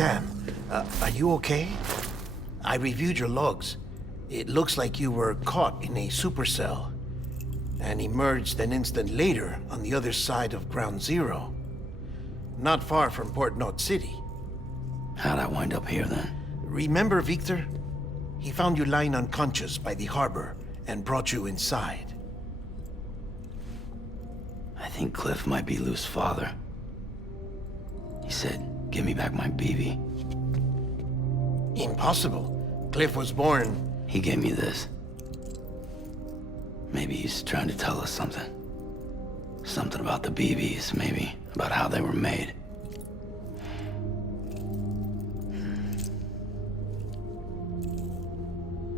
Sam, are you okay? I reviewed your logs. It looks like you were caught in a supercell and emerged an instant later on the other side of Ground Zero. Not far from Port Knot City. How'd I wind up here then? Remember Victor? He found you lying unconscious by the harbor and brought you inside. I think Cliff might be Lou's father. He said, give me back my BB. Impossible. Cliff was born... He gave me this. Maybe he's trying to tell us something. Something about the BBs, maybe. About how they were made.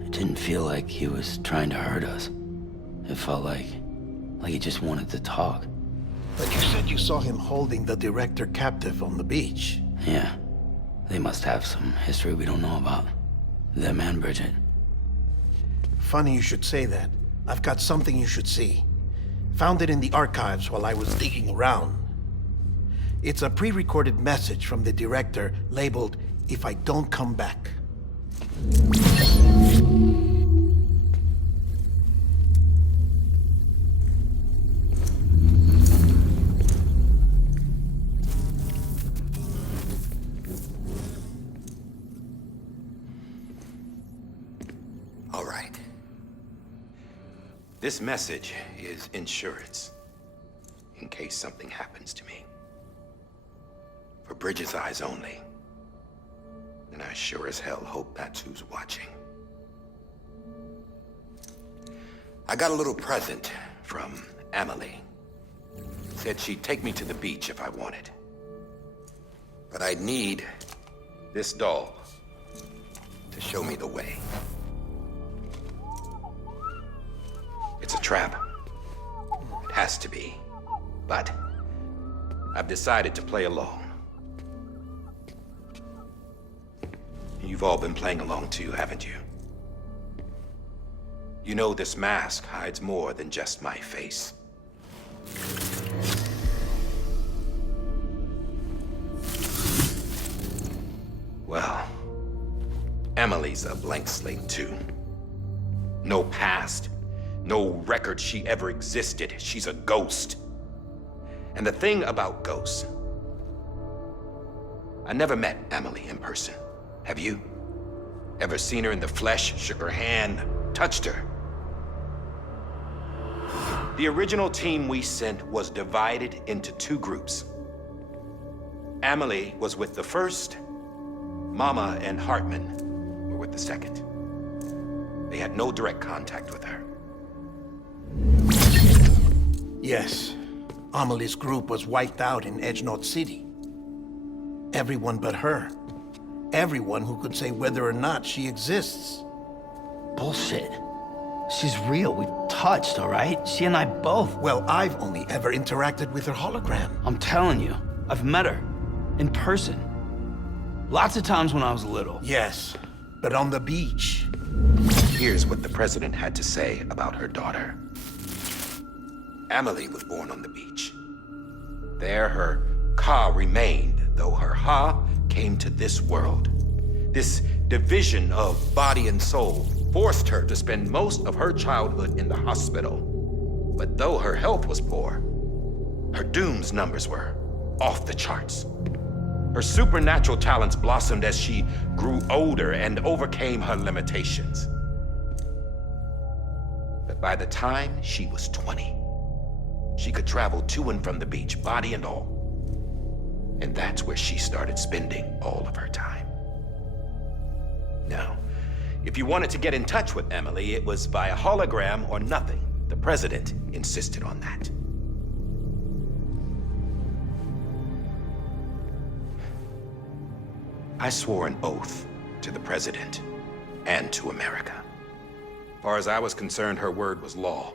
It didn't feel like he was trying to hurt us. It felt like he just wanted to talk. But you said you saw him holding the director captive on the beach. Yeah. They must have some history we don't know about. Them and Bridget. Funny you should say that. I've got something you should see. Found it in the archives while I was digging around. It's a pre-recorded message from the director labeled, "If I don't come back." All right. This message is insurance, in case something happens to me. For Bridget's eyes only. And I sure as hell hope that's who's watching. I got a little present from Emily. Said she'd take me to the beach if I wanted. But I'd need this doll to show me the way. It's a trap. It has to be. But I've decided to play along. You've all been playing along too, haven't you? You know this mask hides more than just my face. Well, Emily's a blank slate too. No past. No record she ever existed. She's a ghost. And the thing about ghosts, I never met Emily in person. Have you? Ever seen her in the flesh, shook her hand, touched her? The original team we sent was divided into two groups. Emily was with the first. Mama and Hartman were with the second. They had no direct contact with her. Yes. Amelie's group was wiped out in Edge Knot City. Everyone but her. Everyone who could say whether or not she exists. Bullshit. She's real. We've touched, all right? She and I both. Well, I've only ever interacted with her hologram. I'm telling you, I've met her. In person. Lots of times when I was little. Yes, but on the beach. Here's what the president had to say about her daughter. Emily was born on the beach. There her Ka remained, though her Ha came to this world. This division of body and soul forced her to spend most of her childhood in the hospital. But though her health was poor, her Doom's numbers were off the charts. Her supernatural talents blossomed as she grew older and overcame her limitations. But by the time she was 20, she could travel to and from the beach, body and all. And that's where she started spending all of her time. Now, if you wanted to get in touch with Emily, it was via hologram or nothing. The president insisted on that. I swore an oath to the president and to America. As far as I was concerned, her word was law.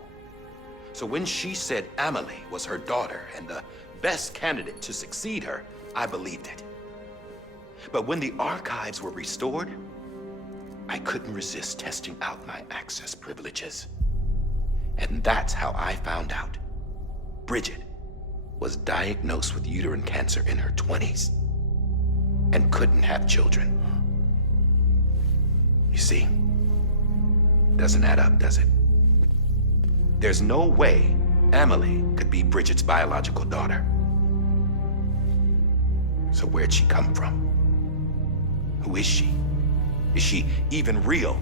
So when she said Emily was her daughter and the best candidate to succeed her, I believed it. But when the archives were restored, I couldn't resist testing out my access privileges. And that's how I found out Bridget was diagnosed with uterine cancer in her 20s. and couldn't have children. You see, doesn't add up, does it? There's no way Amelie could be Bridget's biological daughter. So where'd she come from? Who is she? Is she even real?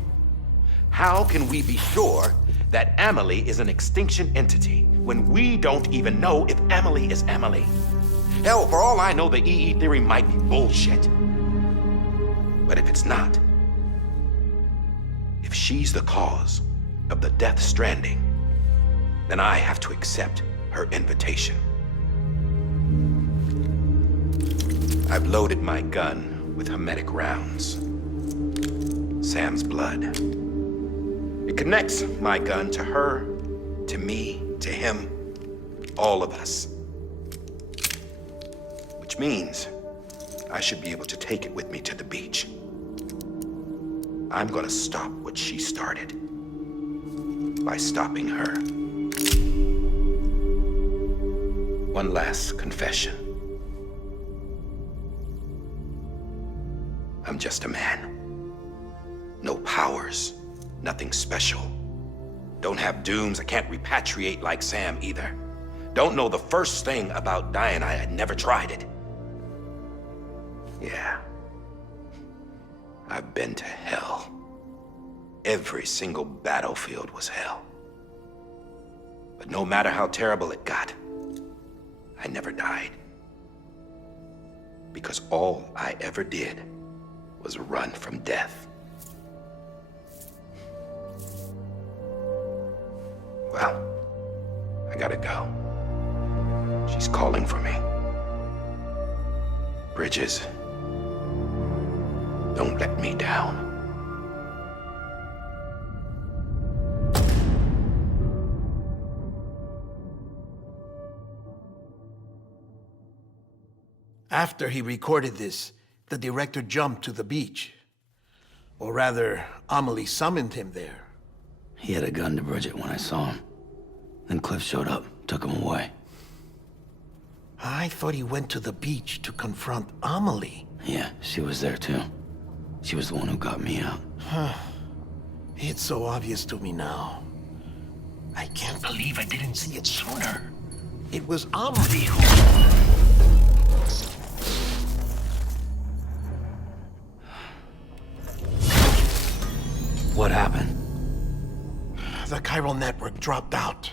How can we be sure that Amelie is an extinction entity when we don't even know if Amelie is Amelie? Hell, for all I know, the EE theory might be bullshit. But if it's not, if she's the cause of the death stranding, then I have to accept her invitation. I've loaded my gun with hermetic rounds. Sam's blood. It connects my gun to her, to me, to him, all of us. Which means I should be able to take it with me to the beach. I'm gonna stop what she started by stopping her. One last confession. I'm just a man. No powers, nothing special. Don't have dooms, I can't repatriate like Sam either. Don't know the first thing about dying, I had never tried it. Yeah. I've been to hell. Every single battlefield was hell. But no matter how terrible it got, I never died. Because all I ever did was run from death. Well, I gotta go. She's calling for me. Bridges, don't let me down. After he recorded this, the director jumped to the beach. Or rather, Amelie summoned him there. He had a gun to Bridget when I saw him. Then Cliff showed up, took him away. I thought he went to the beach to confront Amelie. Yeah, she was there too. She was the one who got me out. It's so obvious to me now. I can't believe I didn't see it sooner. It was Amelie who... What happened? The chiral network dropped out.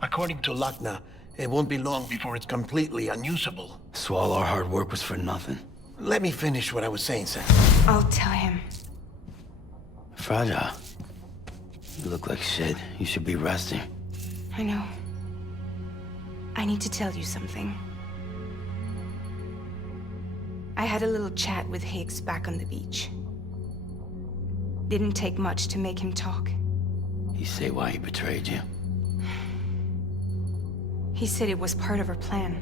According to Lachna, it won't be long before it's completely unusable. So all our hard work was for nothing. Let me finish what I was saying, Sam. I'll tell him. Fragile. You look like shit. You should be resting. I know. I need to tell you something. I had a little chat with Higgs back on the beach. Didn't take much to make him talk. You say why he betrayed you? He said it was part of her plan.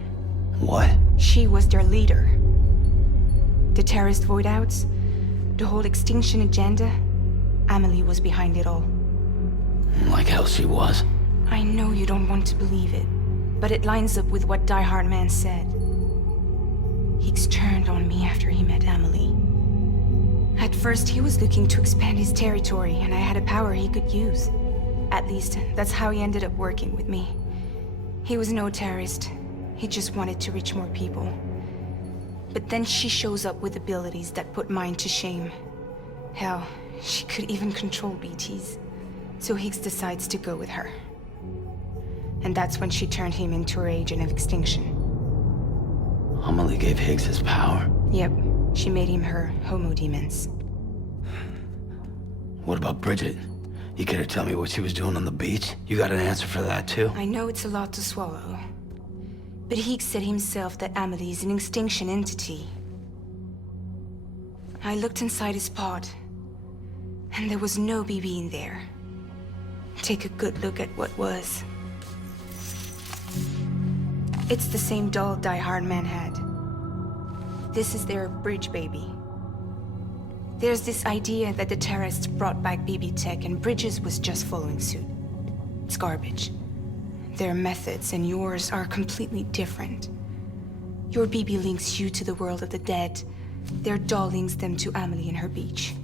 What? She was their leader. The terrorist void-outs, the whole extinction agenda, Amelie was behind it all. Like hell she was. I know you don't want to believe it, but it lines up with what Die Hard Man said. Higgs turned on me after he met Amelie. At first, he was looking to expand his territory, and I had a power he could use. At least, that's how he ended up working with me. He was no terrorist. He just wanted to reach more people. But then she shows up with abilities that put mine to shame. Hell, she could even control BTs. So Higgs decides to go with her. And that's when she turned him into her agent of extinction. Amelie gave Higgs his power. Yep, she made him her homo demons. What about Bridget? You care to tell me what she was doing on the beach? You got an answer for that too? I know it's a lot to swallow. But Higgs said himself that Amelie is an extinction entity. I looked inside his pod, and there was no BB in there. Take a good look at what was. It's the same doll Die Hard Man had. This is their bridge baby. There's this idea that the terrorists brought back BB tech and Bridges was just following suit. It's garbage. Their methods and yours are completely different. Your BB links you to the world of the dead, Their doll links them to Amelie and her beach.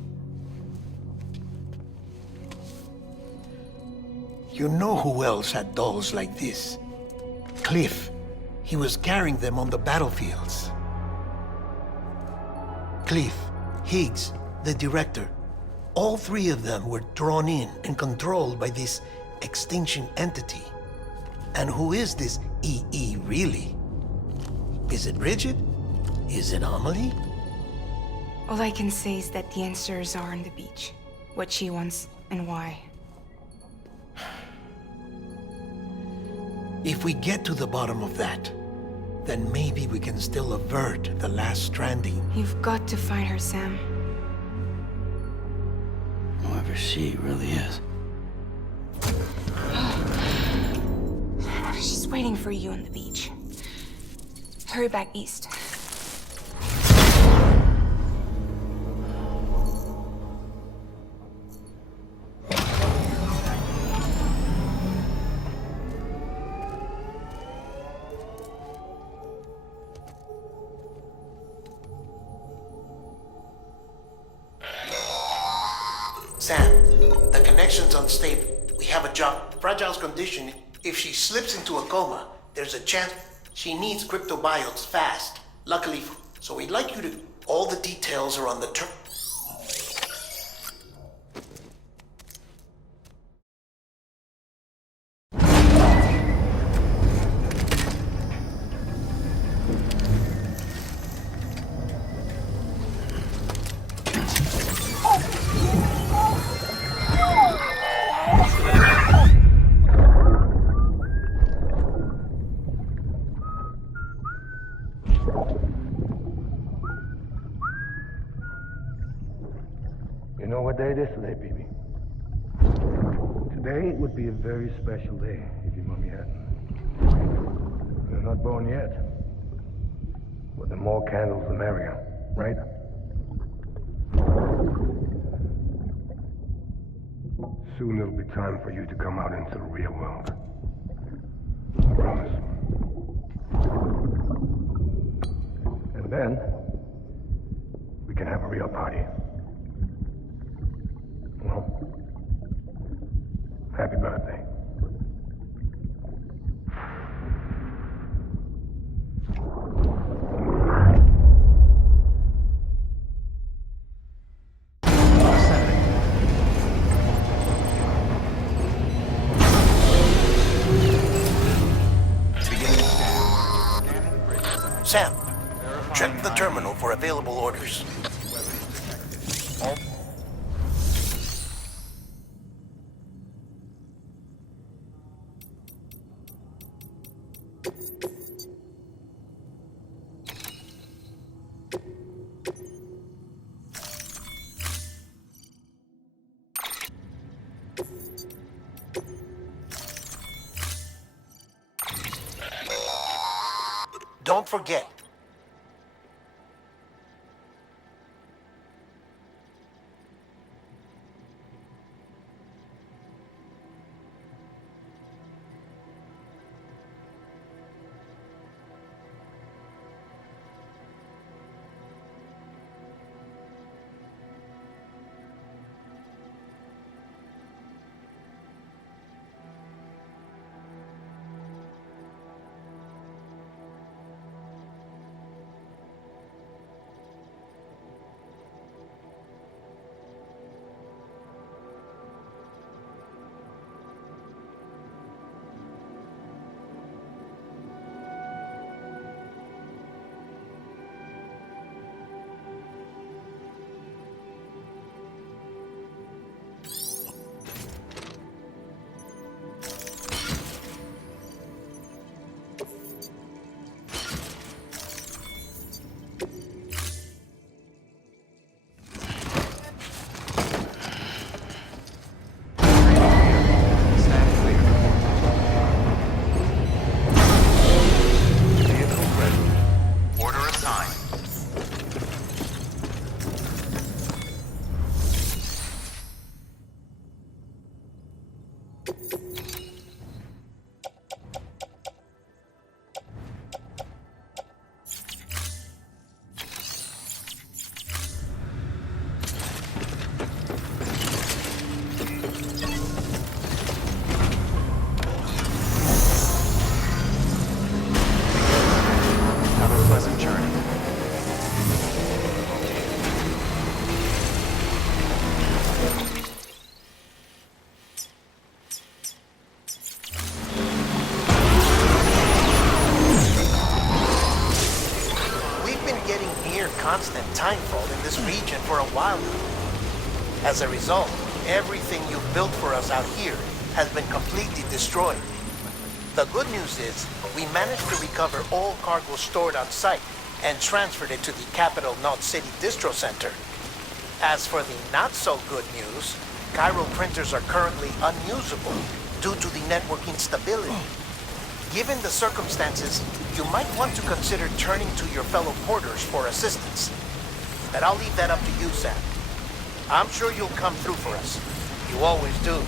You know who else had dolls like this? Cliff. He was carrying them on the battlefields. Cliff, Higgs, the director. All three of them were drawn in and controlled by this extinction entity. And who is this EE really? Is it Bridget? Is it Amelie? All I can say is that the answers are on the beach. What she wants and why. If we get to the bottom of that, then maybe we can still avert the last stranding. You've got to find her, Sam. Whoever she really is. She's waiting for you on the beach. Hurry back east. Sam, the connection's unstable. We have a fragile condition. If she slips into a coma, there's a chance she needs cryptobiotes fast. Luckily, so we'd like you to... All the details are on the You know what day it is today, baby? Today would be a very special day if your mommy hadn't. You're not born yet. But the more candles, the merrier, right? Soon it'll be time for you to come out into the real world. I promise. And then, we can have a real party. Well, happy birthday. Sam, check the terminal for available orders. Don't forget, timefall in this region for a while now. As a result, everything you've built for us out here has been completely destroyed. The good news is, we managed to recover all cargo stored on site and transferred it to the Capital Knot City Distro Center. As for the not-so-good news, Cairo printers are currently unusable due to the network instability. Given the circumstances, you might want to consider turning to your fellow porters for assistance. But I'll leave that up to you, Sam. I'm sure you'll come through for us. You always do.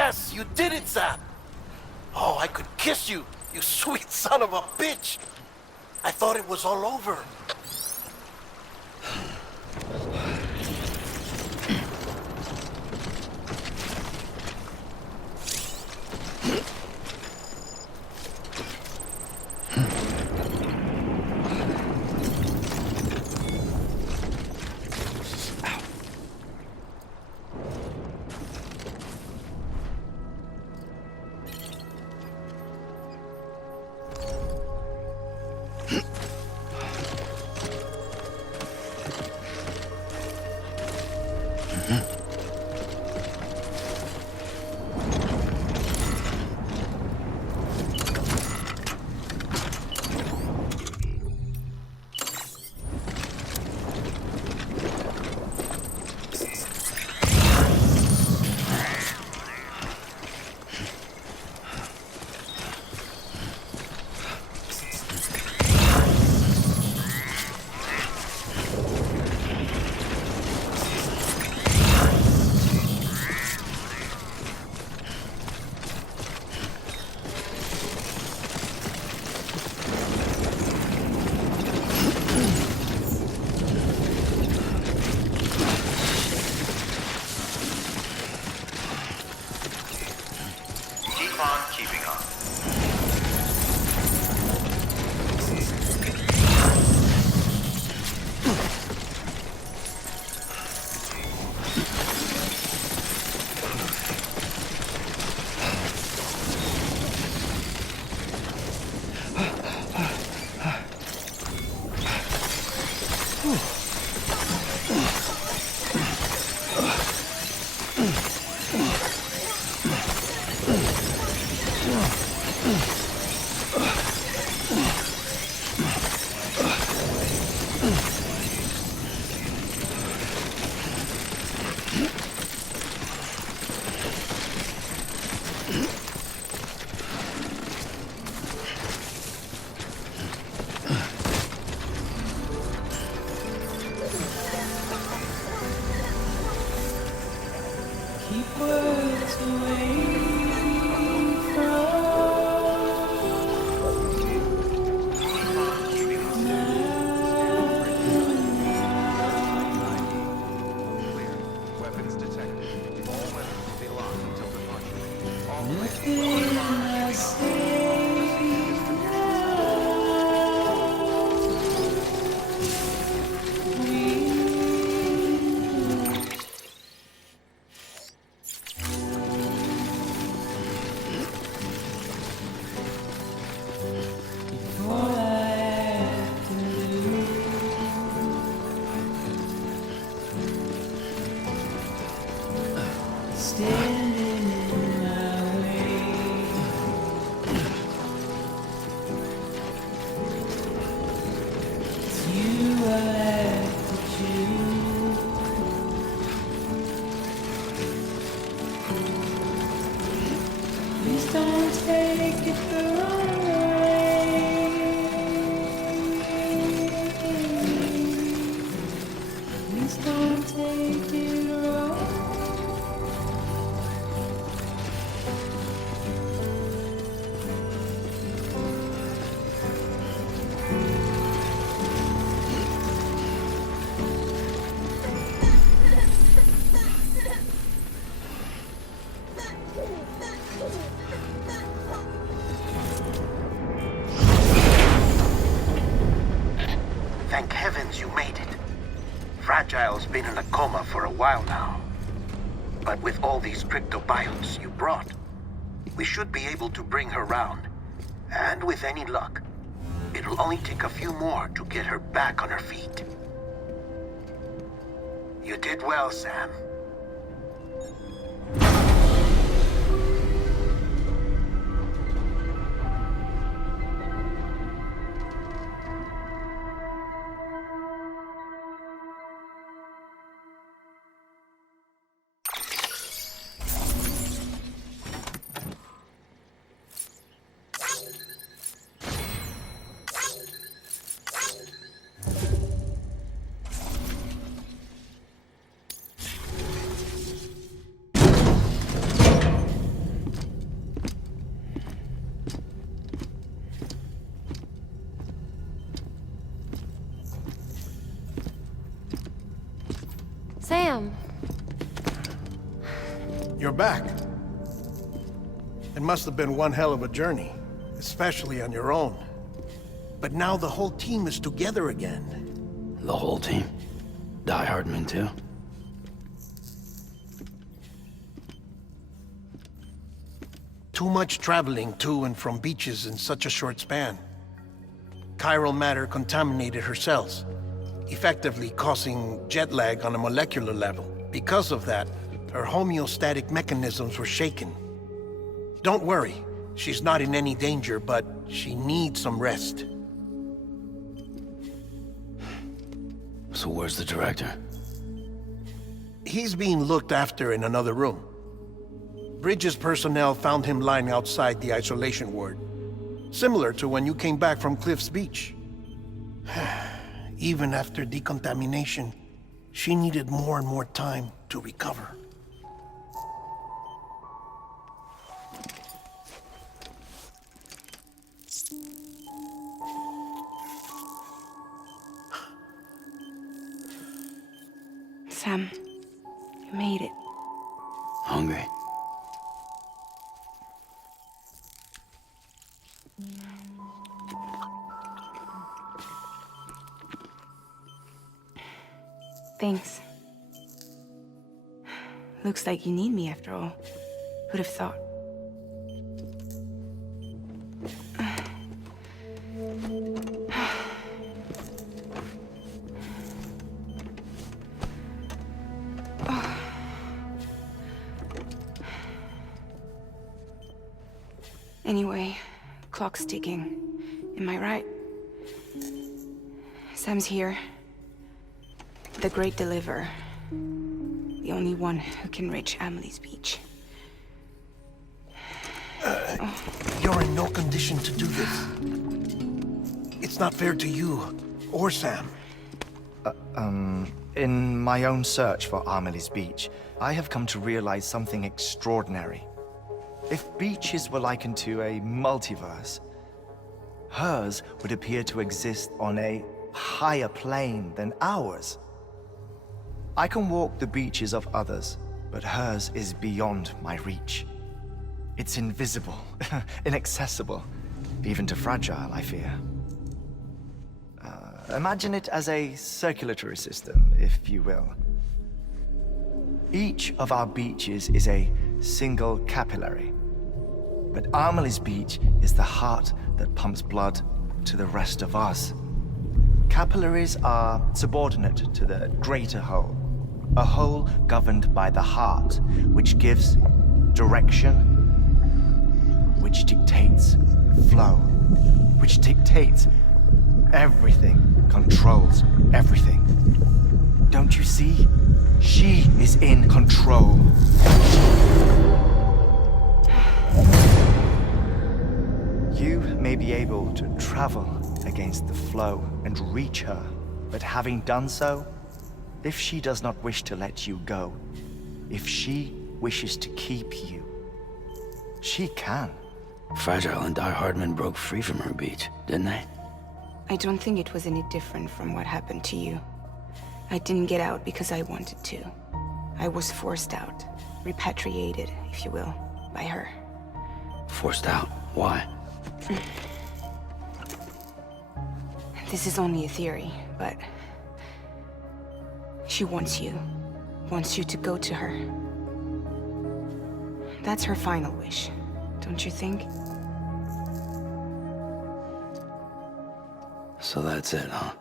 Yes, you did it, Zap! Oh, I could kiss you, you sweet son of a bitch! I thought it was all over. Keep on keeping on. Weapons detected. All weapons will be locked until departure. All Thank heavens you made it. Fragile's been in a coma for a while now. But with all these cryptobiotes you brought, we should be able to bring her round. And with any luck, it'll only take a few more to get her back on her feet. You did well, Sam. back. It must have been one hell of a journey, especially on your own. But now the whole team is together again. The whole team? Die Hardman too? Too much traveling to and from beaches in such a short span. Chiral matter contaminated her cells, effectively causing jet lag on a molecular level. Because of that, her homeostatic mechanisms were shaken. Don't worry, she's not in any danger, but she needs some rest. So where's the director? He's being looked after in another room. Bridges personnel found him lying outside the isolation ward. Similar to when you came back from Cliff's Beach. Even after decontamination, she needed more and more time to recover. Sam, you made it. Hungry? Thanks. Looks like you need me after all. Who'd have thought? Anyway, clock's ticking. Am I right? Sam's here. The Great Deliverer. The only one who can reach Amelie's Beach. You're in no condition to do this. It's not fair to you, or Sam. In my own search for Amelie's Beach, I have come to realize something extraordinary. If beaches were likened to a multiverse, hers would appear to exist on a higher plane than ours. I can walk the beaches of others, but hers is beyond my reach. It's invisible, inaccessible, even to fragile, I fear. Imagine it as a circulatory system, if you will. Each of our beaches is a single capillary, but Amelie's Beach is the heart that pumps blood to the rest of us. Capillaries are subordinate to the greater whole, a whole governed by the heart, which gives direction, which dictates flow, which dictates everything, controls everything. Don't you see? She is in control. You may be able to travel against the flow and reach her, but having done so, if she does not wish to let you go, if she wishes to keep you, she can. Fragile and Die Hardman broke free from her beach, didn't they? I don't think it was any different from what happened to you. I didn't get out because I wanted to. I was forced out, repatriated, if you will, by her. Forced out? Why? This is only a theory, but she wants you to go to her. That's her final wish, don't you think? So that's it, huh?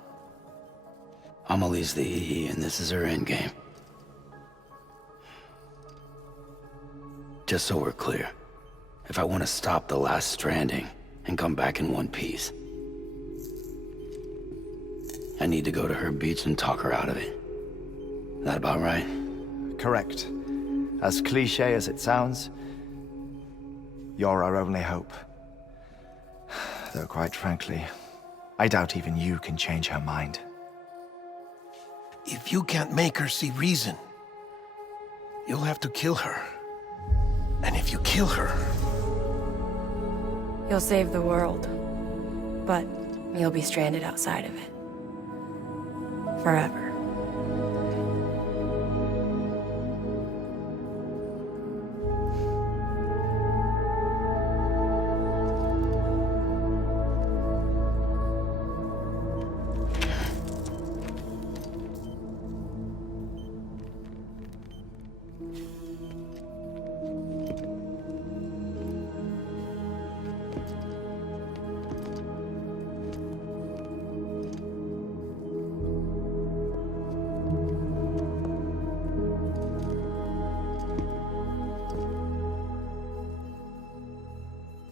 Amelie's the EE, and this is her endgame. Just so we're clear, if I want to stop the last Stranding and come back in one piece, I need to go to her beach and talk her out of it. That about right? Correct. As cliche as it sounds, you're our only hope. Though quite frankly, I doubt even you can change her mind. If you can't make her see reason, you'll have to kill her. And if you kill her... You'll save the world, but you'll be stranded outside of it. Forever.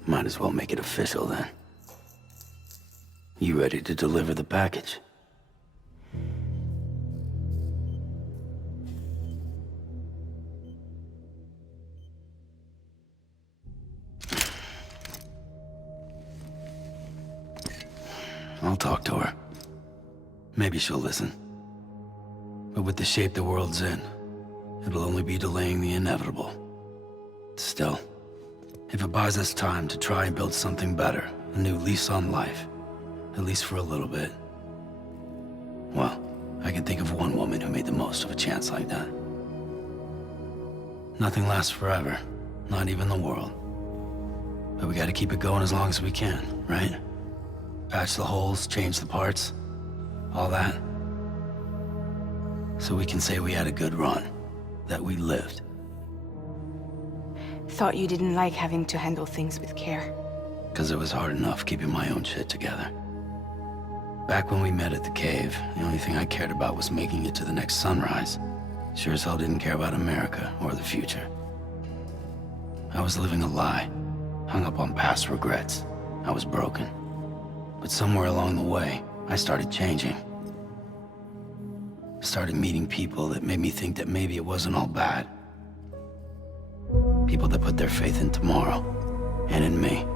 Might as well make it official then. You ready to deliver the package? I'll talk to her. Maybe she'll listen. But with the shape the world's in, it'll only be delaying the inevitable. Still, if it buys us time to try and build something better, a new lease on life, at least for a little bit, well, I can think of one woman who made the most of a chance like that. Nothing lasts forever, not even the world. But we gotta keep it going as long as we can, right? Patch the holes, change the parts, all that. So we can say we had a good run, that we lived. Thought you didn't like having to handle things with care. 'Cause it was hard enough keeping my own shit together. Back when we met at the cave, the only thing I cared about was making it to the next sunrise. Sure as hell didn't care about America or the future. I was living a lie, hung up on past regrets. I was broken. But somewhere along the way, I started changing. Started meeting people that made me think that maybe it wasn't all bad. People that put their faith in tomorrow, and in me.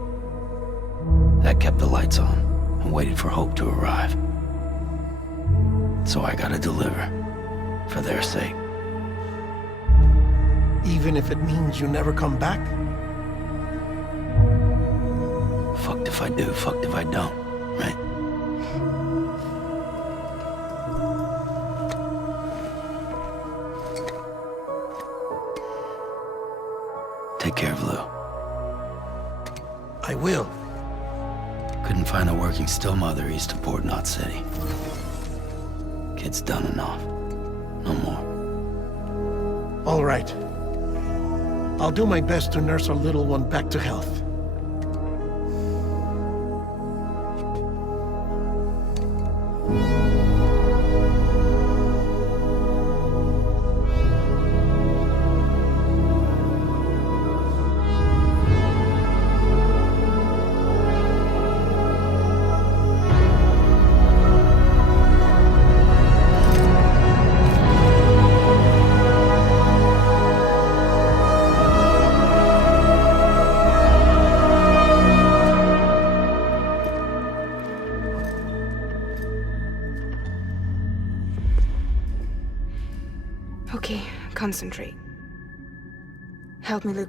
That kept the lights on, and waited for hope to arrive. So I gotta deliver, for their sake. Even if it means you never come back? Fucked if I do, fucked if I don't, right? Take care of Lou. I will. Couldn't find a working still mother east of Port Knot City. Kid's done enough. No more. All right. I'll do my best to nurse our little one back to health. Okay, concentrate. Help me look